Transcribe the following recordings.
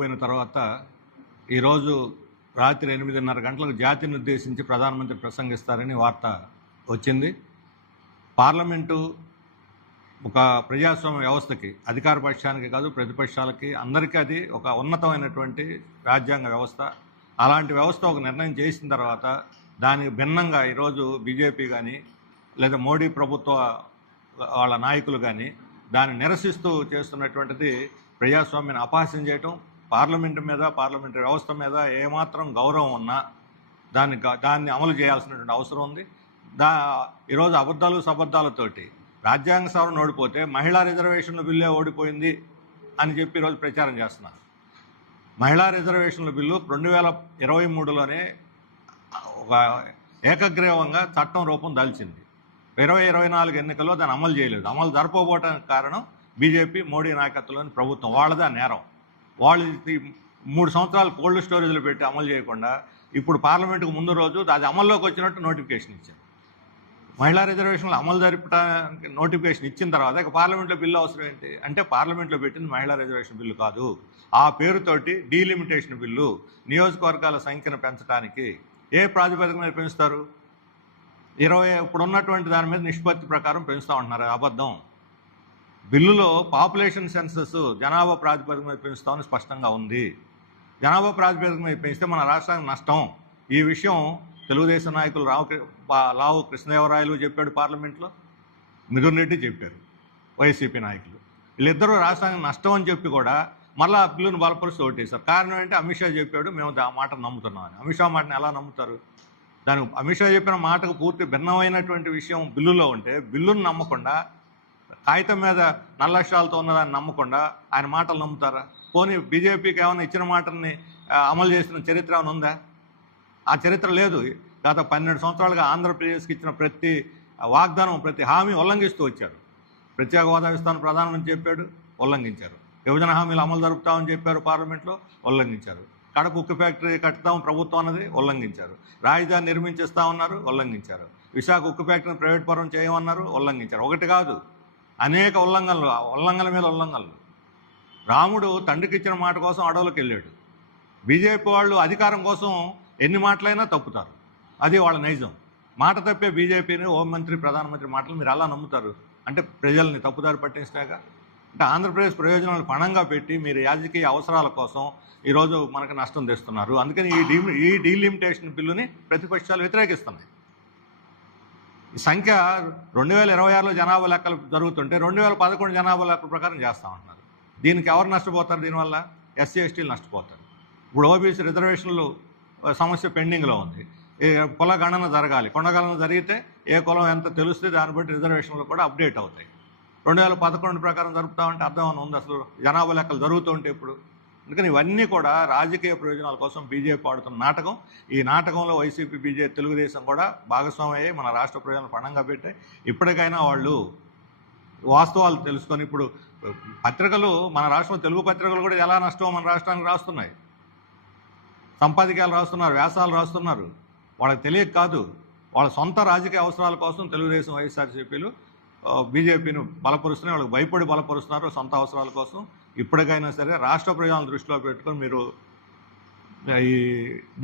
పోయిన తర్వాత ఈరోజు రాత్రి 8:30 గంటలకు జాతిని ఉద్దేశించి ప్రధానమంత్రి ప్రసంగిస్తారని వార్త వచ్చింది. పార్లమెంటు ఒక ప్రజాస్వామ్య వ్యవస్థకి, అధికార పక్షానికి కాదు ప్రతిపక్షాలకి అందరికీ అది ఒక ఉన్నతమైనటువంటి రాజ్యాంగ వ్యవస్థ. అలాంటి వ్యవస్థ ఒక నిర్ణయం చేసిన తర్వాత దానికి భిన్నంగా ఈరోజు బీజేపీ కానీ లేదా మోడీ ప్రభుత్వ వాళ్ళ నాయకులు కానీ దాన్ని నిరసిస్తూ చేస్తున్నటువంటిది ప్రజాస్వామ్యాన్ని అపహాస్యం చేయటం. పార్లమెంటు మీద, పార్లమెంటరీ వ్యవస్థ మీద ఏమాత్రం గౌరవం ఉన్నా దాన్ని అమలు చేయాల్సినటువంటి అవసరం ఉంది. ఈరోజు అబద్ధాలు సబద్ధాలతోటి రాజ్యాంగ సవరణ ఓడిపోతే మహిళా రిజర్వేషన్ల బిల్లే ఓడిపోయింది అని చెప్పి ఈరోజు ప్రచారం చేస్తున్నారు. మహిళా రిజర్వేషన్ల బిల్లు 2023లోనే ఒక ఏకగ్రీవంగా చట్టం రూపం దాల్చింది. 2024 ఎన్నికల్లో దాన్ని అమలు చేయలేదు. అమలు జరపబోవడానికి కారణం బీజేపీ, మోడీ నాయకత్వంలోని ప్రభుత్వం. వాళ్ళదే నేరం. వాళ్ళు 3 సంవత్సరాలు కోల్డ్ స్టోరేజ్లు పెట్టి అమలు చేయకుండా ఇప్పుడు పార్లమెంటుకు ముందు రోజు అది అమల్లోకి వచ్చినట్టు నోటిఫికేషన్ ఇచ్చారు. మహిళా రిజర్వేషన్లు అమలు జరపడానికి నోటిఫికేషన్ ఇచ్చిన తర్వాత ఇక పార్లమెంట్లో బిల్లు అవసరం ఏంటి అంటే, పార్లమెంట్లో పెట్టింది మహిళా రిజర్వేషన్ బిల్లు కాదు, ఆ పేరుతోటి డీలిమిటేషన్ బిల్లు. నియోజకవర్గాల సంఖ్యను పెంచడానికి ఏ ప్రాతిపదిక మీద పెంచుతారు? 20 ఇప్పుడు ఉన్నటువంటి దాని మీద నిష్పత్తి ప్రకారం పెంచుతూ ఉంటున్నారు. అబద్ధం. బిల్లులో పాపులేషన్ సెన్సస్ జనాభా ప్రాతిపదిక మీద పెంచుతామని స్పష్టంగా ఉంది. జనాభా ప్రాతిపదిక మీద పెంచితే మన రాష్ట్రానికి నష్టం. ఈ విషయం తెలుగుదేశం నాయకులు లావు కృష్ణదేవరాయలు చెప్పాడు పార్లమెంట్లో, మిథున్ రెడ్డి చెప్పారు వైసీపీ నాయకులు. వీళ్ళిద్దరూ రాష్ట్రానికి నష్టం అని చెప్పి కూడా మళ్ళీ ఆ బిల్లును బలపరుస్తూ ఓటేశారు. కారణం ఏంటి? అమిత్ షా చెప్పాడు, మేము ఆ మాటను నమ్ముతున్నామని. అమిత్ షా మాటను ఎలా నమ్ముతారు? దానికి అమిత్ షా చెప్పిన మాటకు పూర్తి భిన్నమైనటువంటి విషయం బిల్లులో ఉంటే బిల్లును నమ్మకుండా, కాగితం మీద నల్లక్షరాలతో ఉన్నదాన్ని నమ్మకుండా ఆయన మాటలు నమ్ముతారా? పోనీ బీజేపీకి ఏమైనా ఇచ్చిన మాటల్ని అమలు చేసిన చరిత్ర ఏమైనా ఉందా? ఆ చరిత్ర లేదు. గత 12 సంవత్సరాలుగా ఆంధ్రప్రదేశ్కి ఇచ్చిన ప్రతి వాగ్దానం, ప్రతి హామీ ఉల్లంఘిస్తూ వచ్చారు. ప్రత్యేక హోదా ఇస్తాను ప్రధానమంత్రి చెప్పాడు, ఉల్లంఘించారు. విభజన హామీలు అమలు జరుపుతామని చెప్పారు, పార్లమెంట్లో ఉల్లంఘించారు. కడప ఉక్కు ఫ్యాక్టరీ కట్టుతాం ప్రభుత్వం అన్నది ఉల్లంఘించారు. రాజధాని నిర్మించిస్తా ఉన్నారు, ఉల్లంఘించారు. విశాఖ ఉక్కు ఫ్యాక్టరీని ప్రైవేట్ పరం చేయమన్నారు, ఉల్లంఘించారు. ఒకటి కాదు, అనేక ఉల్లంఘనల మీద ఉల్లంఘనలు. రాముడు తండ్రికి ఇచ్చిన మాట కోసం అడవులకు వెళ్ళాడు. బీజేపీ వాళ్ళు అధికారం కోసం ఎన్ని మాటలైనా తప్పుతారు. అది వాళ్ళ నైజం. మాట తప్పే బీజేపీని హోంమంత్రి, ప్రధానమంత్రి మాటలు మీరు ఎలా నమ్ముతారు? అంటే ప్రజల్ని తప్పుదారి పట్టించినాక. అంటే ఆంధ్రప్రదేశ్ ప్రయోజనాలు పణంగా పెట్టి మీరు రాజకీయ అవసరాల కోసం ఈరోజు మనకు నష్టం తెస్తున్నారు. అందుకని ఈ డీలిమిటేషన్ బిల్లుని ప్రతిపక్షాలు వ్యతిరేకిస్తున్నాయి. ఈ సంఖ్య 2026లో జనాభా లెక్కలు జరుగుతుంటే 2011 జనాభా లెక్కల ప్రకారం చేస్తామంటున్నారు. దీనికి ఎవరు నష్టపోతారు? దీనివల్ల ఎస్సీ ఎస్టీలు నష్టపోతారు. ఇప్పుడు ఓబీసీ రిజర్వేషన్లు సమస్య పెండింగ్లో ఉంది. కుల గణన జరగాలి. కుల గణన జరిగితే ఏ కులం ఎంత తెలుస్తే దాన్ని బట్టి రిజర్వేషన్లు కూడా అప్డేట్ అవుతాయి. 2011 ప్రకారం జరుపుతామంటే అర్థం ఏమైనా ఉంది? అసలు జనాభా లెక్కలు జరుగుతుంటే ఇప్పుడు. అందుకని ఇవన్నీ కూడా రాజకీయ ప్రయోజనాల కోసం బీజేపీ ఆడుతున్న నాటకం. ఈ నాటకంలో వైసీపీ, బీజేపీ, తెలుగుదేశం కూడా భాగస్వామి అయ్యి మన రాష్ట్ర ప్రయోజనాలు పణంగా పెట్టాయి. ఇప్పటికైనా వాళ్ళు వాస్తవాలు తెలుసుకొని, ఇప్పుడు పత్రికలు, మన రాష్ట్రంలో తెలుగు పత్రికలు కూడా ఎలా నష్టమో మన రాష్ట్రానికి రాస్తున్నాయి. సంపాదకీయాలు రాస్తున్నారు, వ్యాసాలు రాస్తున్నారు. వాళ్ళకి తెలియక కాదు, వాళ్ళ సొంత రాజకీయ అవసరాల కోసం తెలుగుదేశం, వైఎస్ఆర్సీపీలు బీజేపీని బలపరుస్తున్నాయి. వాళ్ళకి భయపడి బలపరుస్తున్నారు సొంత అవసరాల కోసం. ఇప్పటికైనా సరే రాష్ట్ర ప్రయోజనాలు దృష్టిలో పెట్టుకొని మీరు ఈ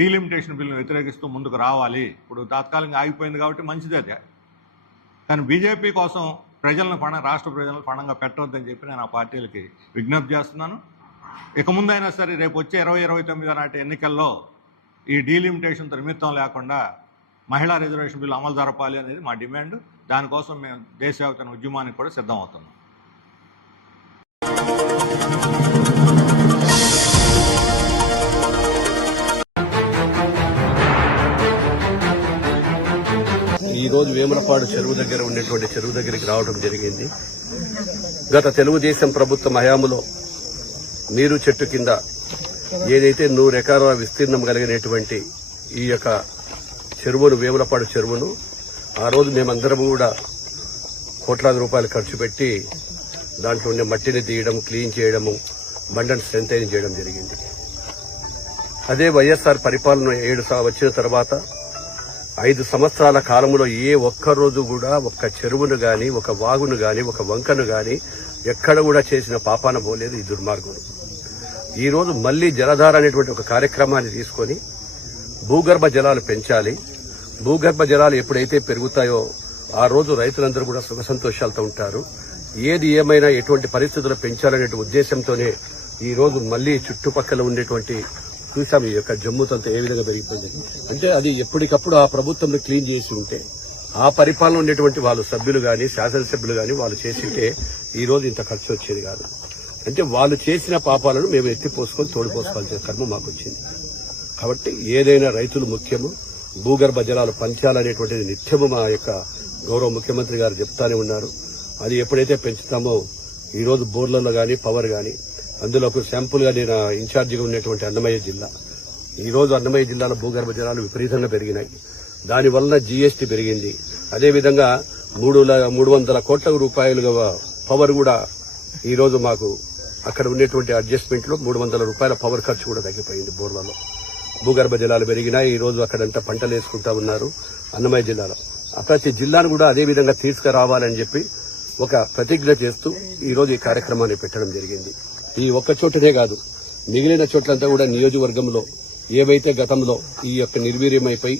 డీలిమిటేషన్ బిల్లును వ్యతిరేకిస్తూ ముందుకు రావాలి. ఇప్పుడు తాత్కాలికంగా ఆగిపోయింది కాబట్టి మంచిది అదే. కానీ బీజేపీ కోసం ప్రజలను రాష్ట్ర ప్రజలను పణంగా పెట్టవద్దని చెప్పి నేను ఆ పార్టీలకి విజ్ఞప్తి చేస్తున్నాను. ఇక ముందైనా సరే రేపు వచ్చే 2029 నాటి ఎన్నికల్లో ఈ డీలిమిటేషన్తో నిమిత్తం లేకుండా మహిళా రిజర్వేషన్ బిల్లు అమలు జరపాలి అనేది మా డిమాండ్. దానికోసం మేము దేశవ్యాప్త ఉద్యమానికి కూడా సిద్ధం అవుతున్నాం. ఈరోజు వేములపాడు చెరువు దగ్గర ఉండేటువంటి చెరువు దగ్గరికి రావడం జరిగింది. గత తెలుగుదేశం ప్రభుత్వం హయాంలో నీరు చెట్టు కింద ఏదైతే 100 ఎకరాల విస్తీర్ణం కలిగినటువంటి ఈ యొక్క చెరువును, వేములపాడు చెరువును, ఆ రోజు మేమందరం కూడా కోట్లాది రూపాయలు ఖర్చు పెట్టి దాంట్లో ఉండే మట్టిని తీయడం, క్లీన్ చేయడము, బండను స్ట్రెంథైన్ చేయడం జరిగింది. అదే వైఎస్ఆర్ పరిపాలన 7 వచ్చిన తర్వాత 5 సంవత్సరాల కాలంలో ఏ ఒక్క రోజు కూడా ఒక్క చెరువును గాని, ఒక వాగును గాని, ఒక వంకను గాని ఎక్కడ కూడా చేసిన పాపాన పోలేదు ఈ దుర్మార్గులు. ఈ రోజు మళ్లీ జలధార అనేటువంటి ఒక కార్యక్రమాన్ని తీసుకొని భూగర్భ జలాలు పెంచాలి. భూగర్భ జలాలు ఎప్పుడైతే పెరుగుతాయో ఆ రోజు రైతులందరూ కూడా సుఖ సంతోషాలతో ఉంటారు. ఏది ఏమైనా ఎటువంటి పరిస్థితులు పెంచాలనే ఉద్దేశంతోనే ఈ రోజు మళ్లీ చుట్టుపక్కల ఉండేటువంటి చూసాం ఈ యొక్క జమ్ముతంతా ఏ విధంగా పెరిగిపోయింది. అంటే అది ఎప్పటికప్పుడు ఆ ప్రభుత్వం క్లీన్ చేసి ఉంటే ఆ పరిపాలన ఉండేటువంటి వాళ్ళు సభ్యులు గాని శాసనసభ్యులు గాని వాళ్ళు చేసింటే ఈ రోజు ఇంత ఖర్చు వచ్చేది కాదు. అంటే వాళ్ళు చేసిన పాపాలను మేము ఎత్తిపోసుకొని తోడిపోసుకోవాల్సిన కర్మ మాకు వచ్చింది. కాబట్టి ఏదైనా రైతులు ముఖ్యము, భూగర్భ జలాలు పంచాలనేటువంటిది నిత్యము మా యొక్క గౌరవ ముఖ్యమంత్రి గారు చెప్తానే ఉన్నారు. అది ఎప్పుడైతే పెంచుతామో ఈ రోజు బోర్లలో గాని పవర్ గాని అందులో ఒక శాంపుల్ గా నేను ఇన్ఛార్జిగా ఉన్నటువంటి అన్నమయ్య జిల్లా, ఈ రోజు అన్నమయ్య జిల్లాలో భూగర్భ జలాలు విపరీతంగా పెరిగినాయి. దానివల్ల జీఎస్టీ పెరిగింది. అదేవిధంగా 300 కోట్ల రూపాయలుగా పవర్ కూడా ఈ రోజు మాకు అక్కడ ఉన్నటువంటి అడ్జస్ట్మెంట్ లో 300 రూపాయల పవర్ ఖర్చు కూడా తగ్గిపోయింది. బోర్లలో భూగర్భ జలాలు పెరిగినాయి. ఈ రోజు అక్కడంతా పంటలు వేసుకుంటా ఉన్నారు. అన్నమయ్య జిల్లాలో ప్రతి జిల్లాను కూడా అదే విధంగా తీసుకురావాలని చెప్పి ఒక ప్రతిజ్ఞ చేస్తూ ఈ రోజు ఈ కార్యక్రమాన్ని పెట్టడం జరిగింది. ఈ ఒక్క చోటనే కాదు, మిగిలిన చోట్లంతా కూడా నియోజకవర్గంలో ఏవైతే గతంలో ఈ యొక్క నిర్వీర్యమైపోయి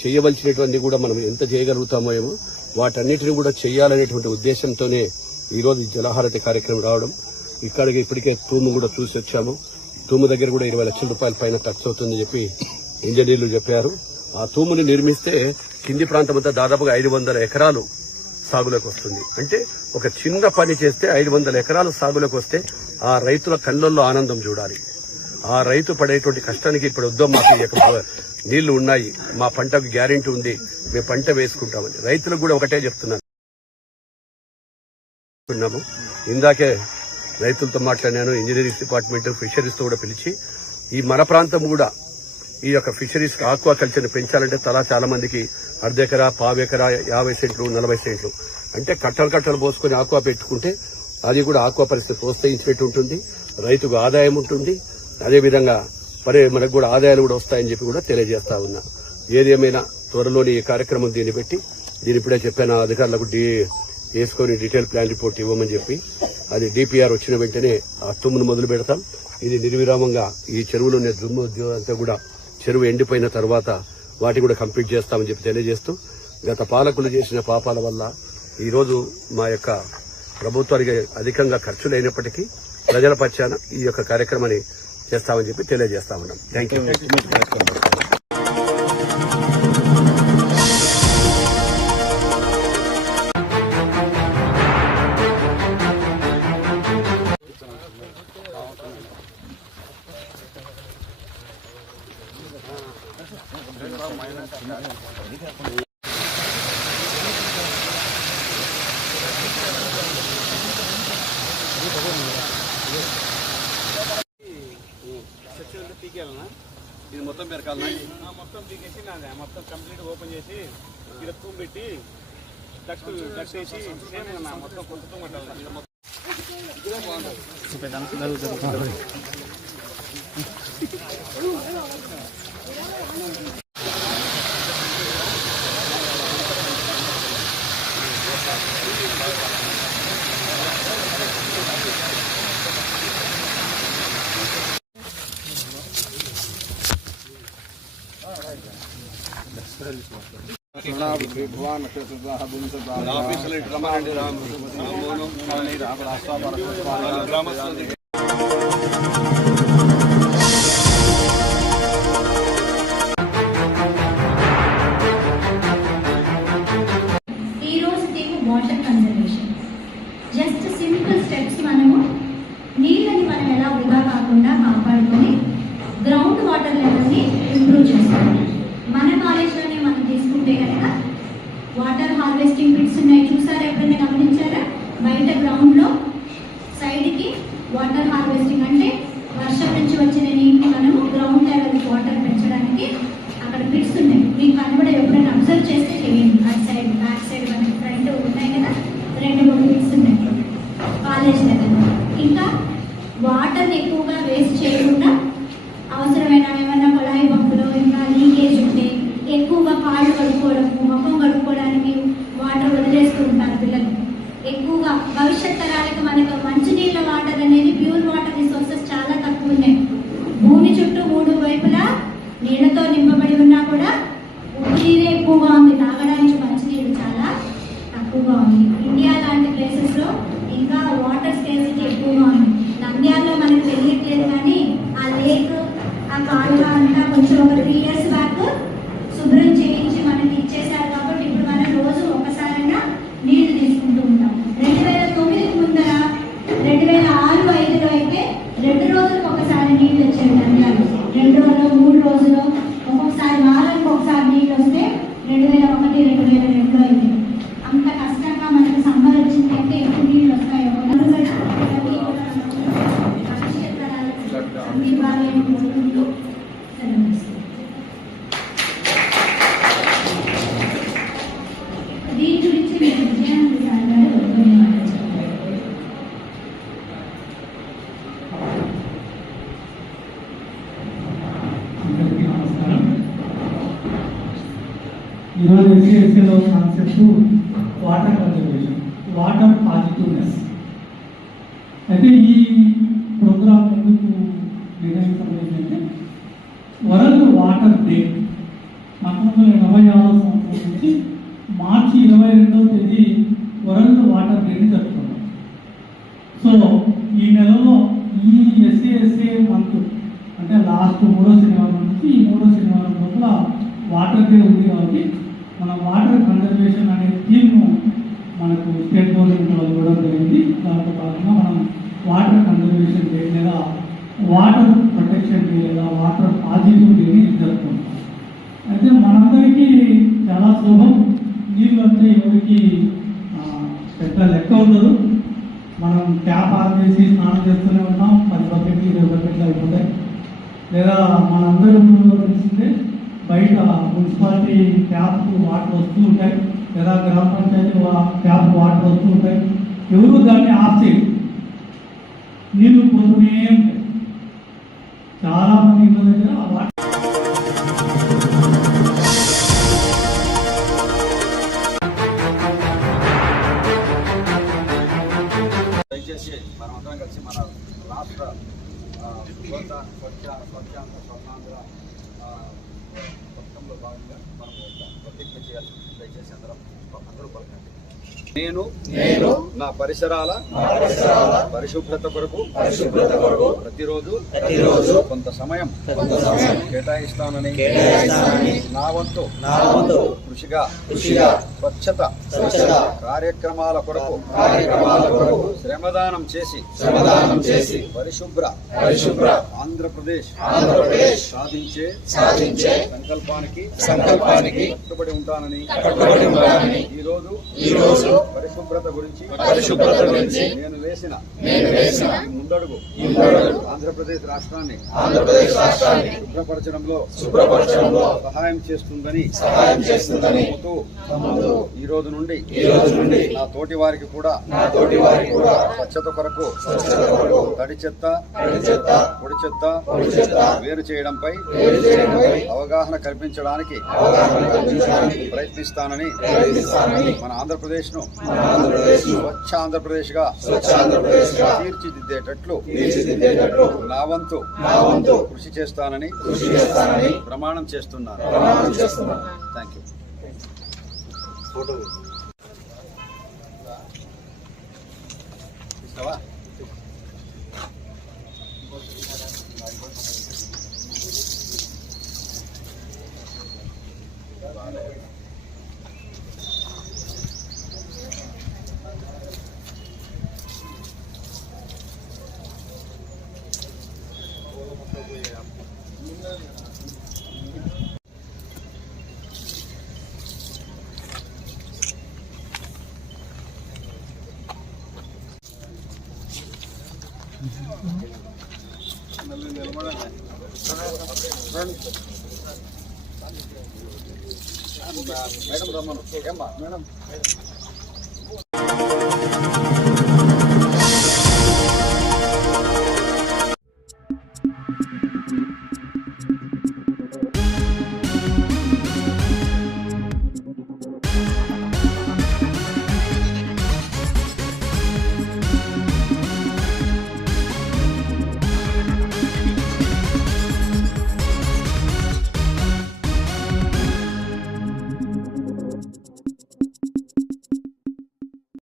చేయవలసినటువంటి కూడా మనం ఎంత చేయగలుగుతామో ఏమో వాటన్నిటిని కూడా చేయాలనేటువంటి ఉద్దేశంతోనే ఈ రోజు జలహారతి కార్యక్రమం రావడం. ఇక్కడికి ఇప్పటికే తూము కూడా చూసి వచ్చాము. తూము దగ్గర కూడా 20 లక్షల రూపాయల పైన ఖర్చు అవుతుందని చెప్పి ఇంజనీర్లు చెప్పారు. ఆ తూముని నిర్మిస్తే కింది ప్రాంతం అంతా దాదాపుగా 500 ఎకరాలు సాగులోకి వస్తుంది. అంటే ఒక చిన్న పని చేస్తే 500 ఎకరాలు సాగులోకి వస్తే ఆ రైతుల కళ్ళల్లో ఆనందం చూడాలి. ఆ రైతు పడేటువంటి కష్టానికి ఇప్పుడు వద్దాం, మాకు నీళ్లు ఉన్నాయి, మా పంటకు గ్యారెంటీ ఉంది, మేము పంట వేసుకుంటామని రైతులకు కూడా ఒకటే చెప్తున్నాను. ఇందాకే రైతులతో మాట్లాడినాను, ఇంజనీరింగ్ డిపార్ట్మెంట్ ఫిషరీస్ తో కూడా పిలిచి ఈ మన ప్రాంతం కూడా ఈ యొక్క ఫిషరీస్ ఆక్వా కల్చర్ పెంచాలంటే చాలా మందికి అర్ధెకరా, పావెకరా, 50 సెంట్లు, 40 సెంట్లు అంటే కట్టలు పోసుకుని ఆక్వా పెట్టుకుంటే అది కూడా ఆక్వా పరిస్థితి ప్రోత్సహించినట్టు ఉంటుంది, రైతుకు ఆదాయం ఉంటుంది. అదేవిధంగా మనకు కూడా ఆదాయాలు కూడా వస్తాయని చెప్పి కూడా తెలియజేస్తా ఉన్నా. ఏదేమైనా త్వరలోని ఈ కార్యక్రమం దీన్ని పెట్టి దీని ఇప్పుడే చెప్పాను అధికారులకు వేసుకొని డీటెయిల్ ప్లాన్ రిపోర్ట్ ఇవ్వమని చెప్పి అది డిపిఆర్ వచ్చిన వెంటనే ఆ తుమ్మును మొదలు పెడతాం. ఇది నిర్విరామంగా ఈ చెరువులోనే దుమ్ము అంతా కూడా చెరువు ఎండిపోయిన తర్వాత వాటి కూడా కంప్లీట్ చేస్తామని చెప్పి తెలియజేస్తూ గత పాలకులు చేసిన పాపాల వల్ల ఈ రోజు మా యొక్క ప్రభుత్వానికి అధికంగా ఖర్చులైనప్పటికీ ప్రజల పక్షాన ఈ యొక్క కార్యక్రమాన్ని చేస్తామని చెప్పి తెలియజేస్తా ఉన్నాం. Thank you. ఇది మొత్తం పెరకాలనా? మొత్తం పీకేసి నాదే మొత్తం కంప్లీట్ ఓపెన్ చేసి ఇక్కడ తూము పెట్టి డక్ట్ వేసి సేమ్ మొత్తం కొత్త మట్టాలి. Water conservation just simple steps. మనము నీళ్ళని మనం ఎలా వృధా కాకుండా కాపాడుకొని గ్రౌండ్ వాటర్ లెవెల్ని ఇంప్రూవ్ చేసుకోవాలి. మన కాలేజ్లోనే మనం తీసుకుంటే కనుక వాటర్ హార్వెస్టింగ్ పిట్స్ ఉన్నాయి, చూసారా? ఎప్పుడైనా గమనించారా? బయట గ్రౌండ్లో సైడ్కి వాటర్ హార్వెస్టింగ్ అంటే వర్షం నుంచి వచ్చిన నీటిని మనము గ్రౌండ్ లెవెల్ వాటర్ పెంచడానికి అక్కడ పిట్స్ ఉన్నాయి. మీకు కనబడే ఎప్పుడైనా అబ్జర్వ్ చేస్తే చేయండి. అటు సైడ్ బ్యాక్ సైడ్ మనకి ఫ్రంట్ ఉన్నాయి కదా, 2-3 పిట్స్ ఉన్నాయి కాలేజ్ లెవెల్. ఇంకా వాటర్ని ఎక్కువగా వేస్ట్ చేయకుండా అవసరమైన ఏమైనా కొళాయి పంపులో ఇంకా లీకేజ్ ఉంటే ఎక్కువగా కాళ్ళు కడుక్కోవడం, ముఖం కడుక్కోవడానికి వాటర్ వదిలేస్తూ ఉంటారు పిల్లలు. ఎక్కువగా భవిష్యత్ తరాలకు మనకు మంచినీళ్ళ వాటర్ అనేది ప్యూర్ వాటర్ రిసోర్సెస్ చాలా తక్కువ ఉన్నాయి. శుభ్రం చేయించి మనకి ఇచ్చేసారు కాబట్టి ఇప్పుడు మనం రోజు ఒకసారైనా నీళ్లు తీసుకుంటూ ఉంటాం. 2009 ముందర 2006-05లో అయితే 2 రోజులకు ఒకసారి నీళ్ళు వచ్చేవి నంద్యాలు. 2 రోజులు 3 రోజులు ఒక్కొక్కసారి వారానికి ఒకసారి నీళ్ళు వస్తే 2001-2002లో అయితే అంత కష్టంగా మనకి సమ్మర్ వచ్చింది అంటే ఎప్పుడు నీళ్ళు వస్తాయో దీని గురించి మీరు విజయానంద సార్ గారు ఈరోజు ఎస్సీఎస్సీలో concept water conservation, water positiveness. అయితే ఈ ప్రోగ్రామ్ ఎందుకు నిర్ణయించడం ఏంటంటే వరల్డ్ వాటర్ డే 1986 సంవత్సరం నుంచి మార్చి 22వ తేదీ వరల్డ్ వాటర్ డేని జరుపుకున్నాం. సో ఈ నెలలో ఈ ఎస్సీఎస్సీ మంత్ అంటే లాస్ట్ 3వ శనివారం నుంచి ఈ 3వ శనివారం లోపల వాటర్ డే ఉంది కాబట్టి మన వాటర్ కన్జర్వేషన్ అనే థీమ్ను మనకు స్టేట్ గవర్నమెంట్ వాళ్ళు ఇవ్వడం జరిగింది. దాంతో కాకుండా మనం వాటర్ కన్జర్వేషన్ డే లేదా వాటర్ ప్రొటెక్షన్ డే లేదా వాటర్ పాజిటివ్ డేని జరుపుకుంటాం. అయితే మనందరికీ చాలా సులభం, నీళ్ళు అంటే ఎవరికి పెద్ద లెక్క ఉండదు. మనం ట్యాప్ ఆన్ చేసి స్నానం చేస్తూనే ఉంటాం, 10 బకెట్లు 20 బకెట్లు అయిపోతాయి. లేదా మనందరూ తెలిసిందే బయట మున్సిపాలిటీ ట్యాప్ వాటర్ వస్తూ ఉంటాయి, లేదా గ్రామ పంచాయతీ ట్యాప్ వాటర్ వస్తూ ఉంటాయి. ఎవరు దాన్ని ఆఫ్ చేయరు, నీళ్లు పోతూనే ఉంటాయి. చాలా మంది ఇళ్ళ దగ్గర వాటర్ దయచేసి మనమందరం కలిసి మన రాష్ట్ర స్వర్ణాంధ్ర పథకంలో భాగంగా మనం ప్రతిజ్ఞ చేయాలి. దయచేసి అందరూ పలకండి. నేను నా పరిసరాల పరిశుభ్రత కొరకు ప్రతిరోజు కొంత సమయం కేటాయిస్తానని నా వంతు కృషిగా స్వచ్ఛత కార్యక్రమాల కొరకు శ్రమదానం చేసి పరిశుభ్ర ఆంధ్రప్రదేశ్ సాధించే సంకల్పానికి కట్టుబడి ఉంటానని ఈ రోజు పరిశుభ్రత గురించి నేను వేసిన ఈ ముందడుగు ఆంధ్రప్రదేశ్ రాష్ట్రాన్ని శుభ్రపరచడంలో సహాయం చేస్తుందని ఈ రోజు నుండి నా తోటి వారికి కూడా స్వచ్ఛత కొరకు తడి చెత్త పొడి చెత్త వేరు చేయడంపై అవగాహన కల్పించడానికి ప్రయత్నిస్తానని మన ఆంధ్రప్రదేశ్ ను స్వచ్ఛ ఆంధ్రప్రదేశ్ గా తీర్చిదిద్దేటట్లు నా వంతు కృషి చేస్తానని ప్రమాణం చేస్తున్నాను. Thank you. ఫోటో తీస్తావా? మేడం రమ్మను. మేడం